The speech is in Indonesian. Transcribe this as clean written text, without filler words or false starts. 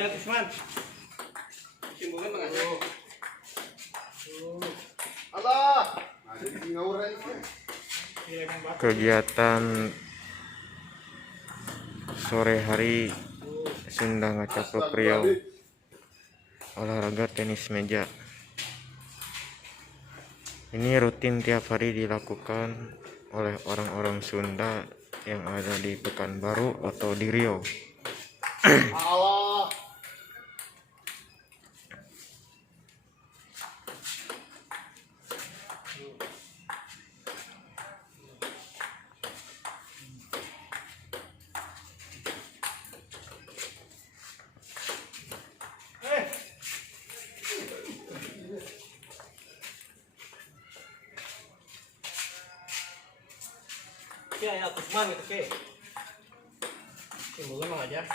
Ayo Kusman. Simbolnya mengajak. Allah. Kegiatan sore hari Sunda Ngacaplok Riau, olahraga tenis meja. Ini rutin tiap hari dilakukan oleh orang-orang Sunda yang ada di Pekanbaru atau di Riau. Allah. Ya, Kusman gitu, Ki. Simbolnya mengajak.